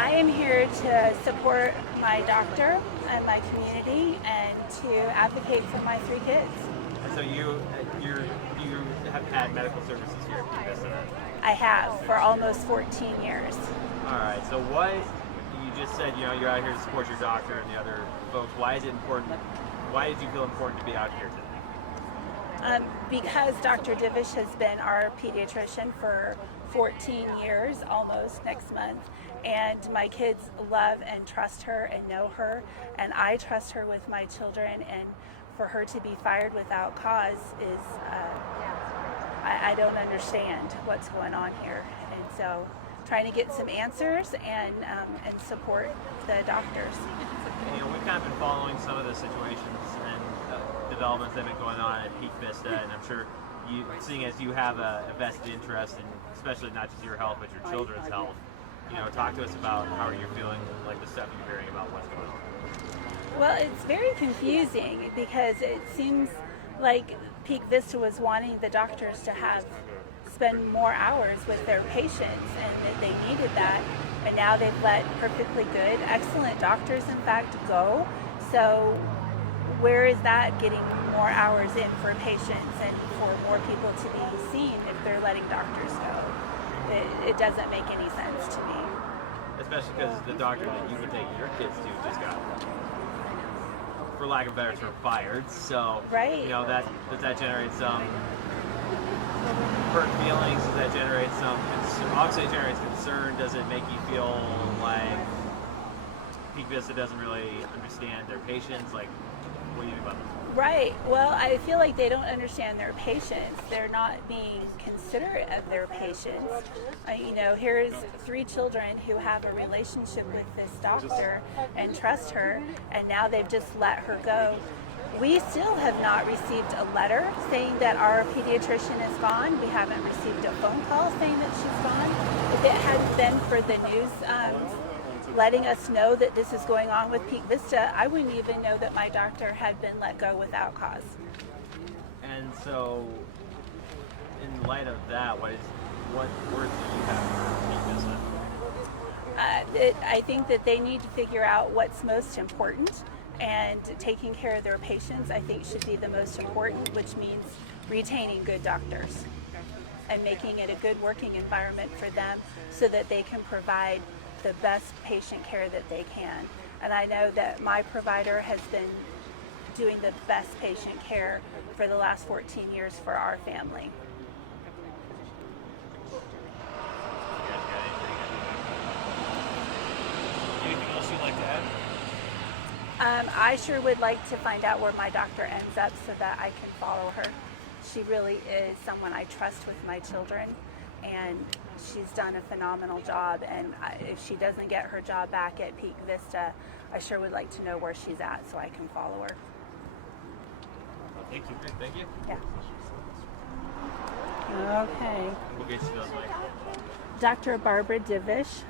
I am here to support my doctor and my community and to advocate for my 3 kids. And so you have had medical services here at Vista. I have for almost 14 years. All right. So what you just said, you're out here to support your doctor and the other folks. Why is it important? Why did you feel important to be out here today? Because Dr. Divish has been our pediatrician for 14 years, almost next month, and my kids love and trust her and know her, and I trust her with my children, and for her to be fired without cause is, I don't understand what's going on here, and so trying to get some answers and support the doctors. We've kind of been following some of the situations and developments that have been going on at Peak Vista, and I'm sure seeing as you have a vested interest in, especially not just your health, but your children's health, talk to us about how you're feeling, like the stuff you're hearing about what's going on. Well, it's very confusing because it seems like Peak Vista was wanting the doctors to spend more hours with their patients, and that they needed that, and now they've let perfectly good, excellent doctors, in fact, go. So where is that getting more hours in for patients and for more people to be seen if they're letting doctors go? It doesn't make any sense to me. Especially because the doctor that you would take your kids to just got, for lack of a better term, fired. So, right. Does that generate some hurt feelings? Does that generate some concern? Obviously it generates concern. Does it make you feel like Peak Vista doesn't really understand their patients? Like, what do you do about this? Right. Well, I feel like they don't understand their patients. They're not being considerate of their patients. Here's 3 children who have a relationship with this doctor and trust her, and now they've just let her go. We still have not received a letter saying that our pediatrician is gone. We haven't received a phone call saying that she's gone. If it hadn't been for the news letting us know that this is going on with Peak Vista, I wouldn't even know that my doctor had been let go without cause. And so, in light of that, what words do you have for Peak Vista? I think that they need to figure out what's most important, and taking care of their patients, I think, should be the most important, which means retaining good doctors and making it a good working environment for them so that they can provide the best patient care that they can. And I know that my provider has been doing the best patient care for the last 14 years for our family. Anything else you'd like to add? I sure would like to find out where my doctor ends up so that I can follow her. She really is someone I trust with my children, and she's done a phenomenal job, and if she doesn't get her job back at Peak Vista, I sure would like to know where she's at so I can follow her. Thank you. Thank you. Yeah. Okay. We'll get you those, Mike. Dr. Barbara Divish.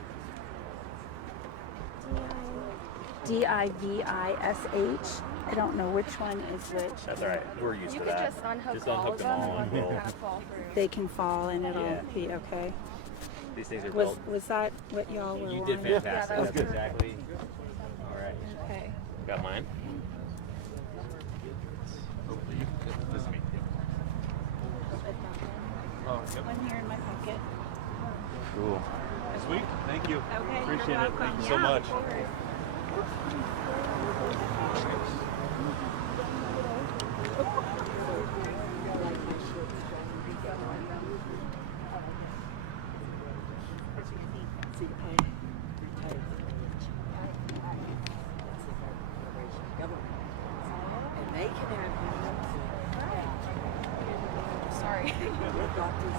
Divish. I don't know which one is which. That's all right. We're used to You that. could just unhook all all of them and we'll- kind of fall through. They can fall and it'll Yeah. be okay. These things are built. Was that what y'all were You did wanting? fantastic. that was That's good. exactly. All right. Okay. Got mine? This is me. Oh, yep. One here in my pocket. Cool. Sweet. Thank you. Okay, Appreciate you're it. Thank welcome. you so Yeah, much. of course. And they can have Sorry. doctors.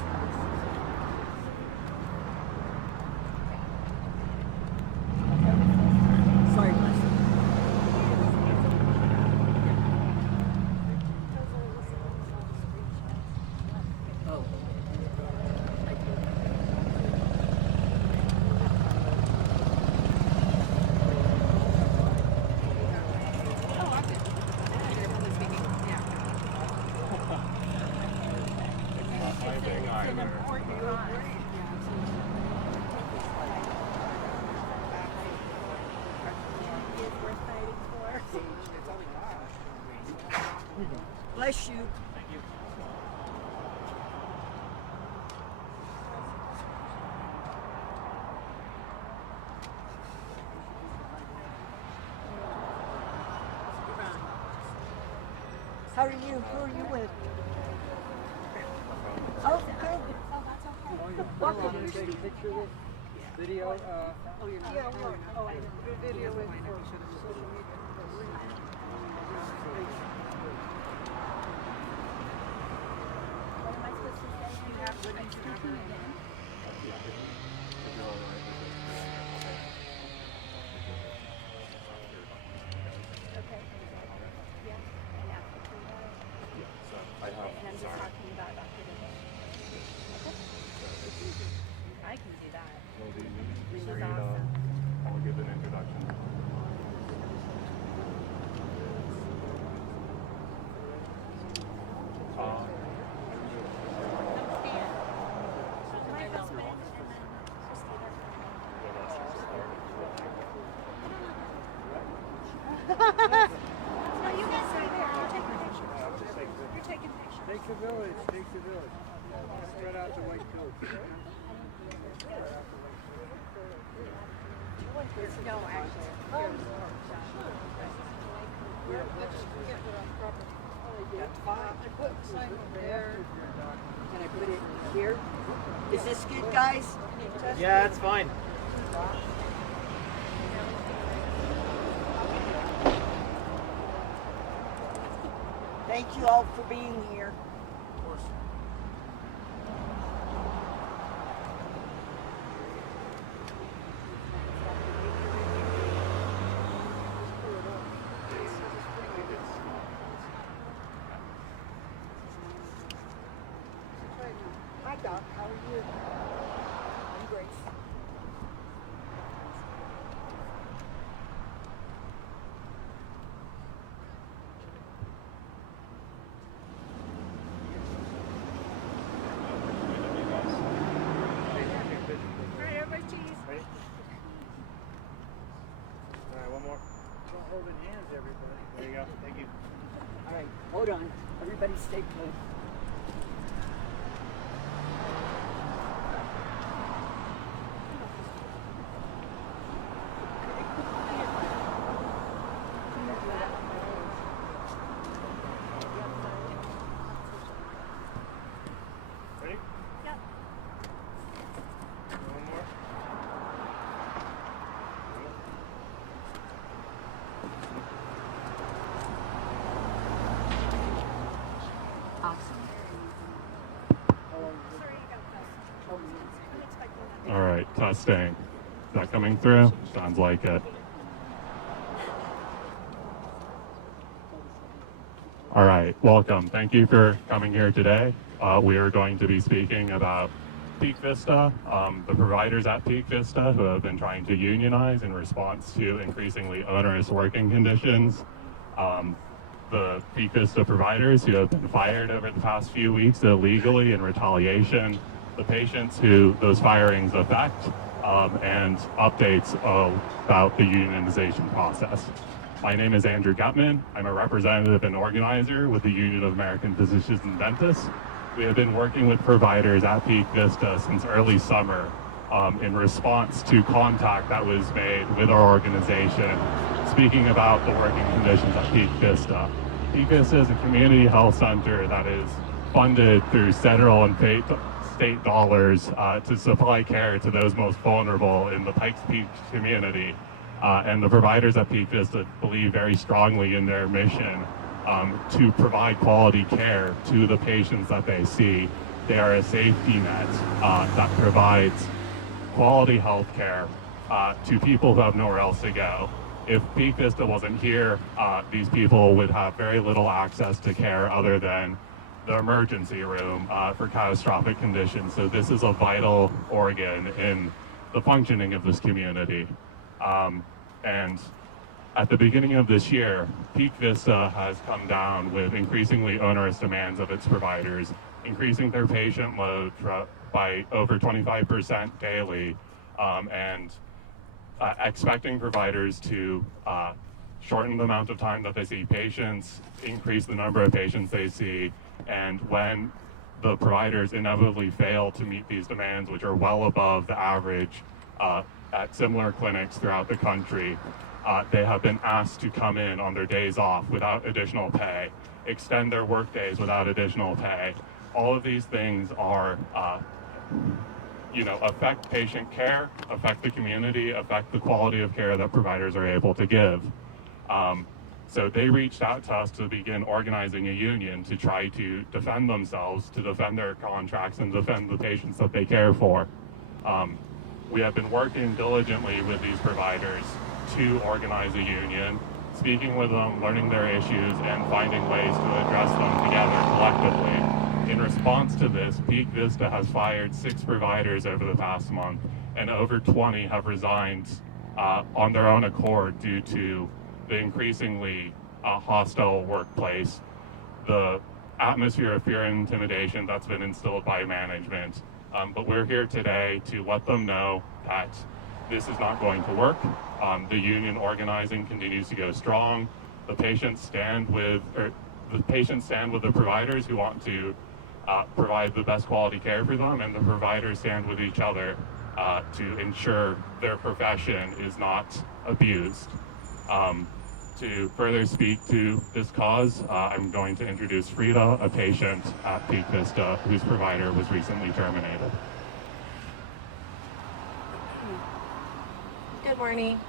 Bless you. Thank you. How are you? Who are you with? Oh, good. Welcome. Take a picture of this video. Yeah, the video is for social media. What am I supposed to say? You have to speaking again. Okay. Yeah. And after that. And I'm just talking about Dr. Divish. Okay. I can do that. She's awesome. I'll give an introduction. My husband and then Christina. No, you guys stay there. I'll take a picture. You're taking pictures. Takes a village. Takes a village. Spread out the white coat. No, actually. I put the sign over there. And I put it here. Is this good, guys? Yeah, it's fine. Thank you all for being here. Hi, Doc. How are you? I'm Grace. Alright, one more. Don't hold in hands, everybody. There you go. Thank you. All right, hold on. Everybody stay close. Ready? Yep. One more. All right, testing. Is that coming through? Sounds like it. All right, welcome. Thank you for coming here today. We are going to be speaking about Peak Vista, the providers at Peak Vista who have been trying to unionize in response to increasingly onerous working conditions. The Peak Vista providers who have been fired over the past few weeks illegally in retaliation, the patients who those firings affect, and updates about the unionization process. My name is Andrew Gutman. I'm a representative and organizer with the Union of American Physicians and Dentists. We have been working with providers at Peak Vista since early summer in response to contact that was made with our organization speaking about the working conditions at Peak Vista. Peak Vista is a community health center that is funded through federal and state dollars to supply care to those most vulnerable in the Pikes Peak community. And the providers at Peak Vista believe very strongly in their mission to provide quality care to the patients that they see. They are a safety net that provides quality health care to people who have nowhere else to go. If Peak Vista wasn't here, these people would have very little access to care other than the emergency room for catastrophic conditions. So this is a vital organ in the functioning of this community. And at the beginning of this year, Peak Vista has come down with increasingly onerous demands of its providers, increasing their patient load by over 25% daily, and expecting providers to shorten the amount of time that they see patients, increase the number of patients they see, and when the providers inevitably fail to meet these demands, which are well above the average at similar clinics throughout the country, they have been asked to come in on their days off without additional pay, extend their work days without additional pay. All of these things are, affect patient care, affect the community, affect the quality of care that providers are able to give. So they reached out to us to begin organizing a union to try to defend themselves, to defend their contracts, and defend the patients that they care for. We have been working diligently with these providers to organize a union, speaking with them, learning their issues, and finding ways to address them together collectively. In response to this, Peak Vista has fired 6 providers over the past month, and over 20 have resigned on their own accord due to the increasingly hostile workplace, the atmosphere of fear and intimidation that's been instilled by management. But we're here today to let them know that this is not going to work. The union organizing continues to go strong. The patients stand with the providers who want to provide the best quality care for them, and the providers stand with each other to ensure their profession is not abused. To further speak to this cause, I'm going to introduce Frida, a patient at Peak Vista whose provider was recently terminated. Good morning.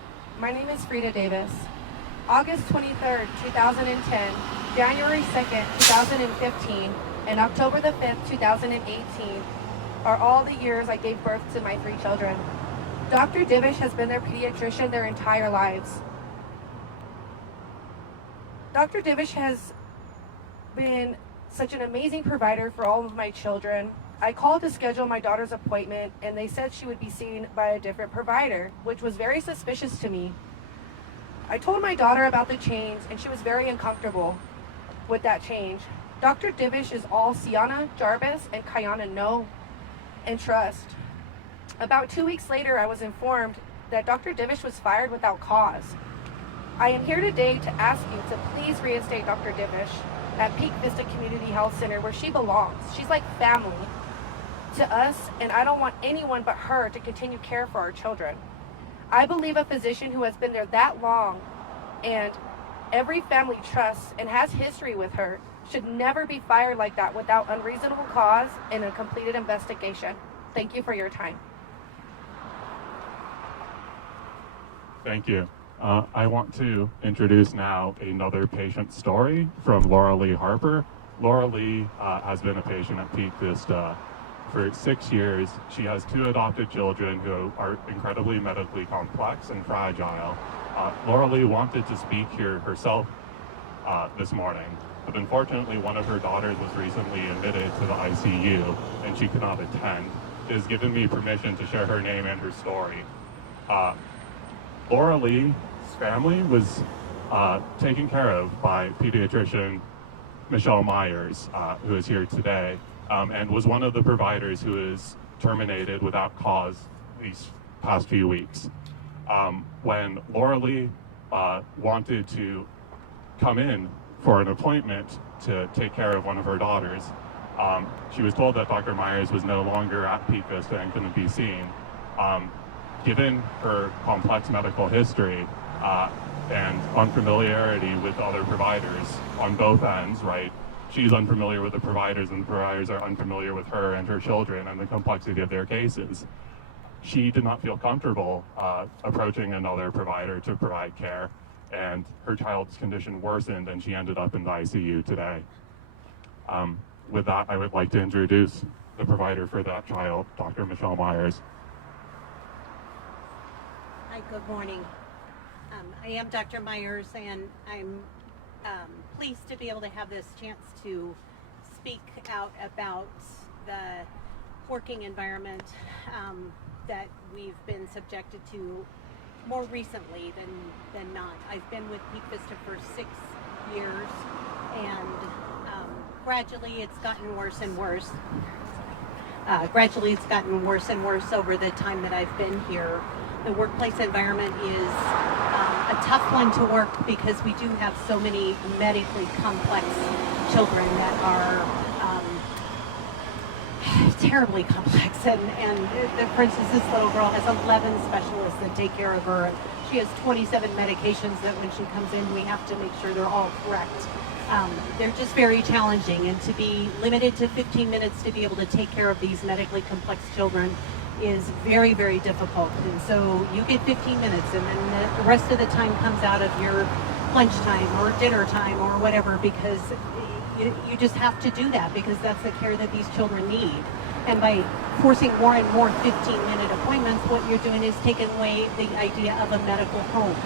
My name is Frida Davis. August 23rd, 2010, January 2nd, 2015, and October the 5th, 2018 are all the years I gave birth to my 3 children. Dr. Divish has been their pediatrician their entire lives. Dr. Divish has been such an amazing provider for all of my children. I called to schedule my daughter's appointment, and they said she would be seen by a different provider, which was very suspicious to me. I told my daughter about the change, and she was very uncomfortable with that change. Dr. Divish is all Sienna, Jarvis, and Kayana know and trust. About 2 weeks later, I was informed that Dr. Divish was fired without cause. I am here today to ask you to please reinstate Dr. Divish at Peak Vista Community Health Center where she belongs. She's like family to us, and I don't want anyone but her to continue care for our children. I believe a physician who has been there that long and every family trusts and has history with her should never be fired like that without unreasonable cause and a completed investigation. Thank you for your time. Thank you. I want to introduce now another patient story from Laura Lee Harper. Laura Lee has been a patient at Peak Vista for 6 years. She has 2 adopted children who are incredibly medically complex and fragile. Laura Lee wanted to speak here herself this morning, but unfortunately one of her daughters was recently admitted to the ICU and she could not attend. It has given me permission to share her name and her story. Laura Lee's family was taken care of by pediatrician Michelle Myers, who is here today, and was one of the providers who is terminated without cause these past few weeks. When Laura Lee wanted to come in for an appointment to take care of one of her daughters, she was told that Dr. Myers was no longer at Peak Vista and couldn't be seen. Given her complex medical history and unfamiliarity with other providers on both ends, right? She's unfamiliar with the providers and the providers are unfamiliar with her and her children and the complexity of their cases. She did not feel comfortable approaching another provider to provide care, and her child's condition worsened and she ended up in the ICU today. With that, I would like to introduce the provider for that child, Dr. Michelle Myers. Hi, good morning. I am Dr. Myers, and I'm pleased to be able to have this chance to speak out about the working environment that we've been subjected to more recently than not. I've been with Peak Vista for 6 years, and gradually it's gotten worse and worse. Gradually it's gotten worse and worse over the time that I've been here. The workplace environment is a tough one to work because we do have so many medically complex children that are terribly complex. For instance, this little girl has 11 specialists that take care of her. She has 27 medications that when she comes in, we have to make sure they're all correct. They're just very challenging, and to be limited to 15 minutes to be able to take care of these medically complex children is very, very difficult. And so you get 15 minutes, and then the rest of the time comes out of your lunchtime or dinner time or whatever, because you just have to do that because that's the care that these children need. And by forcing more and more 15-minute appointments, what you're doing is taking away the idea of a medical home.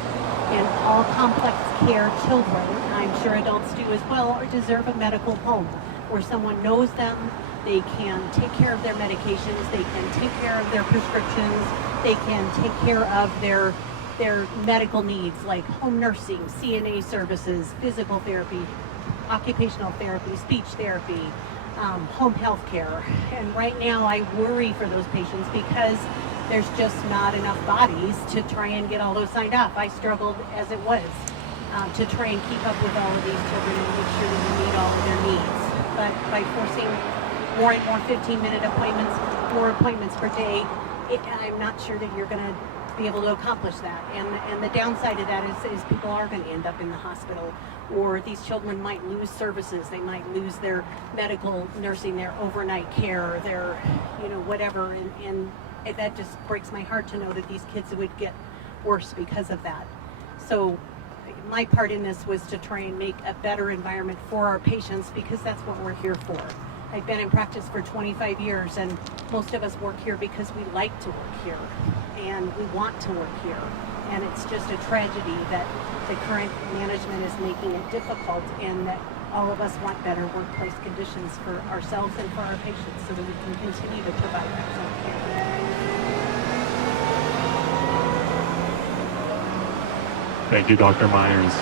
And all complex care children, I'm sure adults do as well, deserve a medical home where someone knows them, they can take care of their medications, they can take care of their prescriptions, they can take care of their medical needs like home nursing, CNA services, physical therapy, occupational therapy, speech therapy, home health care. And right now I worry for those patients because there's just not enough bodies to try and get all those signed off. I struggled as it was to try and keep up with all of these children and make sure that we meet all of their needs. But by forcing more and more 15-minute appointments, more appointments per day, I'm not sure that you're going to be able to accomplish that. And the downside of that is people are going to end up in the hospital, or these children might lose services. They might lose their medical nursing, their overnight care, their, whatever. And that just breaks my heart to know that these kids would get worse because of that. So my part in this was to try and make a better environment for our patients because that's what we're here for. I've been in practice for 25 years, and most of us work here because we like to work here and we want to work here. And it's just a tragedy that the current management is making it difficult, and that all of us want better workplace conditions for ourselves and for our patients so that we can continue to provide excellent care. Thank you, Dr. Myers.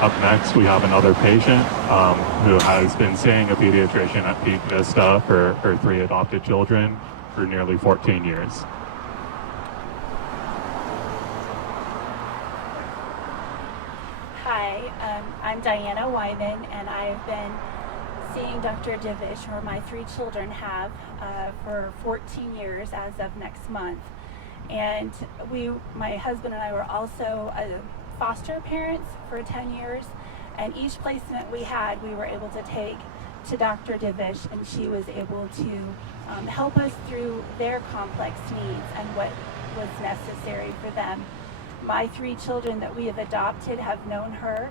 Up next, we have another patient who has been seeing a pediatrician at Peak Vista for her 3 adopted children for nearly 14 years. Hi, I'm Diana Wyman, and I've been seeing Dr. Divish, or my 3 children have, for 14 years as of next month. And my husband and I were also foster parents for 10 years, and each placement we had, we were able to take to Dr. Divish, and she was able to help us through their complex needs and what was necessary for them. My 3 children that we have adopted have known her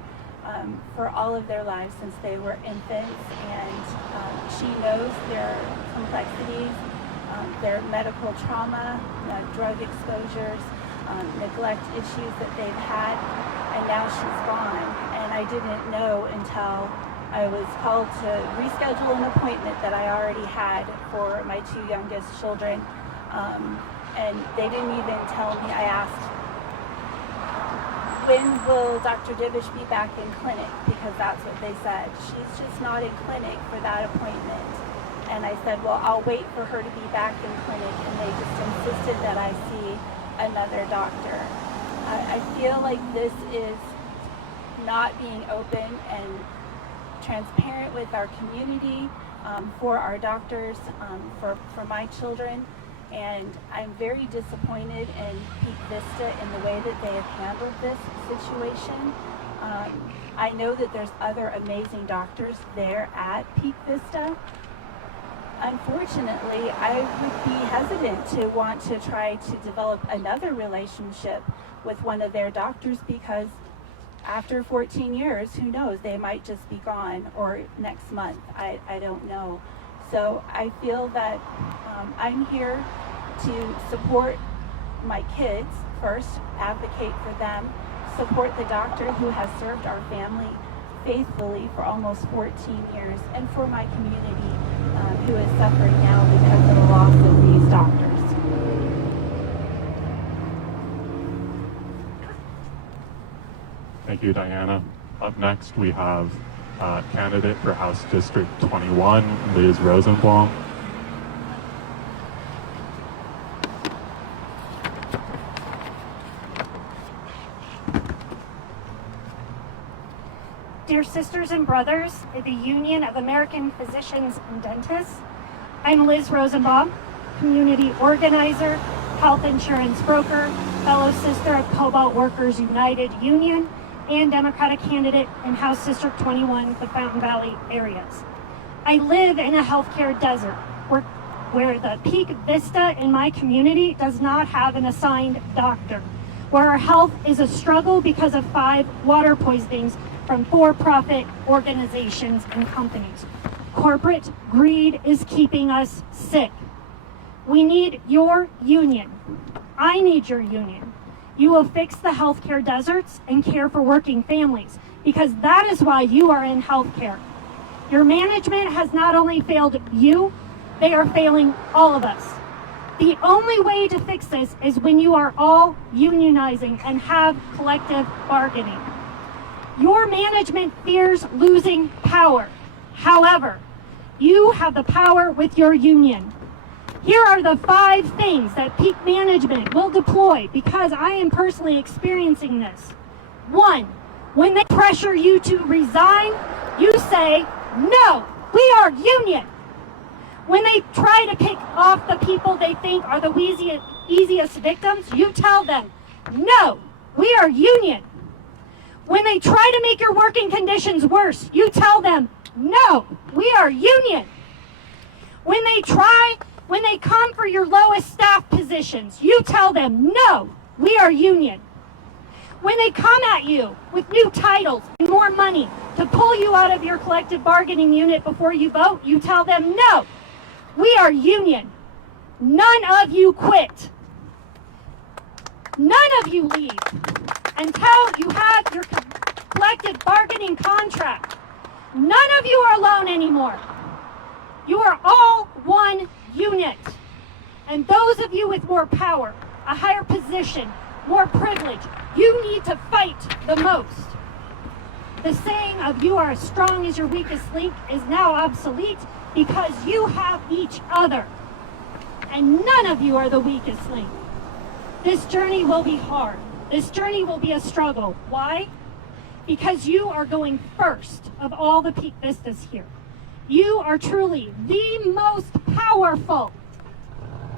for all of their lives since they were infants, and she knows their complexities, their medical trauma, drug exposures, neglect issues that they've had, and now she's gone. And I didn't know until I was called to reschedule an appointment that I already had for my 2 youngest children, and they didn't even tell me. I asked, when will Dr. Divish be back in clinic? Because that's what they said. She's just not in clinic for that appointment. And I said, well, I'll wait for her to be back in clinic, and they just insisted that I see another doctor. I feel like this is not being open and transparent with our community, for our doctors, for my children, and I'm very disappointed in Peak Vista in the way that they have handled this situation. I know that there's other amazing doctors there at Peak Vista. Unfortunately, I would be hesitant to want to try to develop another relationship with one of their doctors, because after 14 years, who knows, they might just be gone, or next month, I don't know. So I feel that I'm here to support my kids first, advocate for them, support the doctor who has served our family faithfully for almost 14 years, and for my community who is suffering now because of the loss of these doctors. Thank you, Diana. Up next, we have candidate for House District 21, Liz Rosenblum. dear sisters and brothers of the Union of American Physicians and Dentists. I'm Liz Rosenbaum, community organizer, health insurance broker, fellow sister of Cobalt Workers United Union, and Democratic candidate in House District 21, the Fountain Valley areas. I live in a healthcare desert where the Peak Vista in my community does not have an assigned doctor, where our health is a struggle because of 5 water poisonings from for-profit organizations and companies. Corporate greed is keeping us sick. We need your union. I need your union. You will fix the healthcare deserts and care for working families, because that is why you are in healthcare. Your management has not only failed you, they are failing all of us. The only way to fix this is when you are all unionizing and have collective bargaining. Your management fears losing power. However, you have the power with your union. Here are the 5 things that peak management will deploy, because I am personally experiencing this. 1, when they pressure you to resign, you say, no, we are union. When they try to pick off the people they think are the easiest victims, you tell them, no, we are union. When they try to make your working conditions worse, you tell them, no, we are union. When they come for your lowest staff positions, you tell them, no, we are union. When they come at you with new titles and more money to pull you out of your collective bargaining unit before you vote, you tell them, no, we are union. None of you quit. None of you leave until you have your collective bargaining contract. None of you are alone anymore. You are all one unit. And those of you with more power, a higher position, more privilege, you need to fight the most. The saying of you are as strong as your weakest link is now obsolete, because you have each other. And none of you are the weakest link. This journey will be hard. This journey will be a struggle. Why? Because you are going first of all the Peak Vistas here. You are truly the most powerful,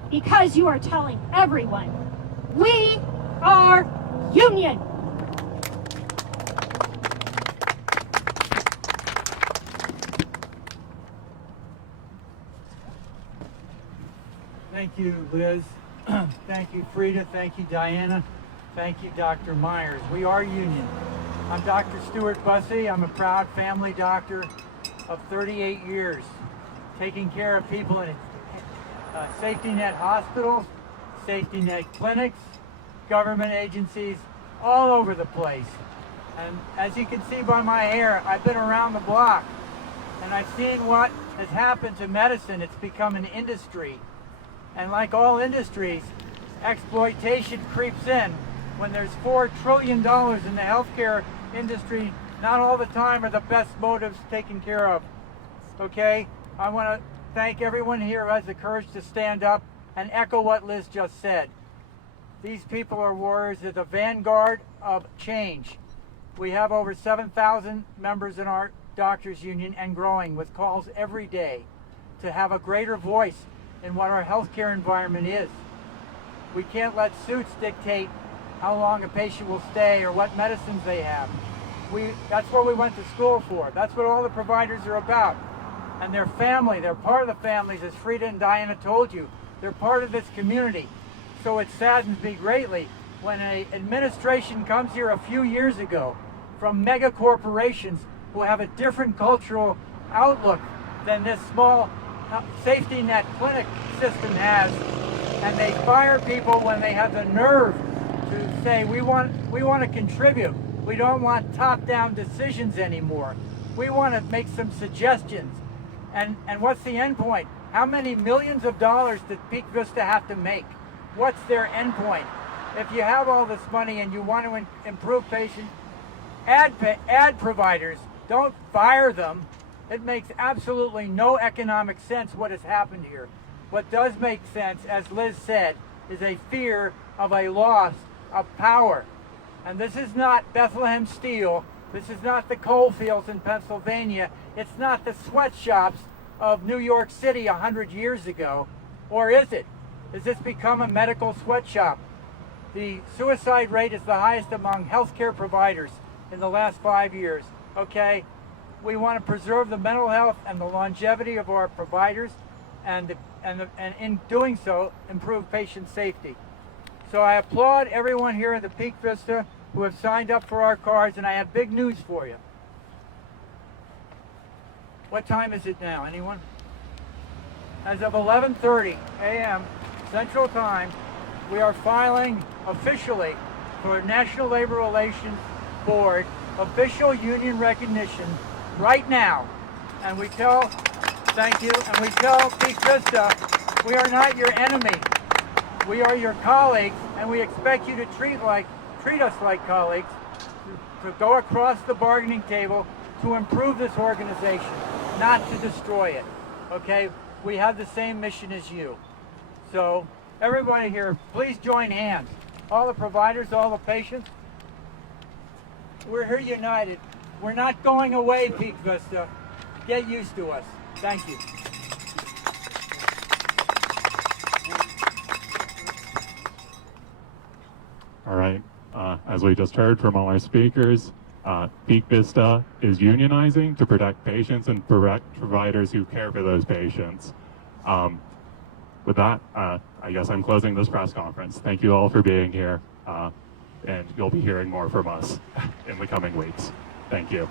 because you are telling everyone, we are union. Thank you, Liz. Thank you, Frida. Thank you, Diana. Thank you, Dr. Myers. We are union. I'm Dr. Stuart Bussey. I'm a proud family doctor of 38 years, taking care of people in safety net hospitals, safety net clinics, government agencies, all over the place. And as you can see by my hair, I've been around the block, and I've seen what has happened to medicine. It's become an industry. And like all industries, exploitation creeps in. When there's $4 trillion in the healthcare industry, not all the time are the best motives taken care of. Okay? I want to thank everyone here who has the courage to stand up and echo what Liz just said. These people are warriors. They're the vanguard of change. We have over 7,000 members in our doctors union, and growing, with calls every day to have a greater voice in what our healthcare environment is. We can't let suits dictate how long a patient will stay or what medicines they have. That's what we went to school for. That's what all the providers are about. And their family, they're part of the families, as Frida and Diana told you. They're part of this community. So it saddens me greatly when an administration comes here a few years ago from mega corporations who have a different cultural outlook than this small safety net clinic system has, and they fire people when they have the nerve to say, we want to contribute. We don't want top-down decisions anymore. We want to make some suggestions. And what's the end point? How many millions of dollars did Peak Vista have to make? What's their end point? If you have all this money and you want to improve patient ad providers, don't fire them. It makes absolutely no economic sense what has happened here. What does make sense, as Liz said, is a fear of a loss of power. And this is not Bethlehem Steel This is not the coal fields in Pennsylvania. It's not the sweatshops of New York City 100 years ago. Or is it? Has this become a medical sweatshop? The suicide rate is the highest among healthcare providers in the last 5 years. Okay? We want to preserve the mental health and the longevity of our providers, and in doing so, improve patient safety. So I applaud everyone here in the Peak Vista who have signed up for our cards, and I have big news for you. What time is it now? Anyone? As of 11:30 a.m. Central Time, we are filing officially for National Labor Relations Board official union recognition right now. And we tell, thank you, and we tell Peak Vista, we are not your enemy. We are your colleagues, and we expect you to treat us like colleagues, to go across the bargaining table to improve this organization, not to destroy it. Okay? We have the same mission as you. So, everybody here, please join hands. All the providers, all the patients, we're here united. We're not going away, Peak Vista. Get used to us. Thank you. All right. As we just heard from all our speakers, Peak Vista is unionizing to protect patients and providers who care for those patients. With that, I guess I'm closing this press conference. Thank you all for being here, and you'll be hearing more from us in the coming weeks. Thank you.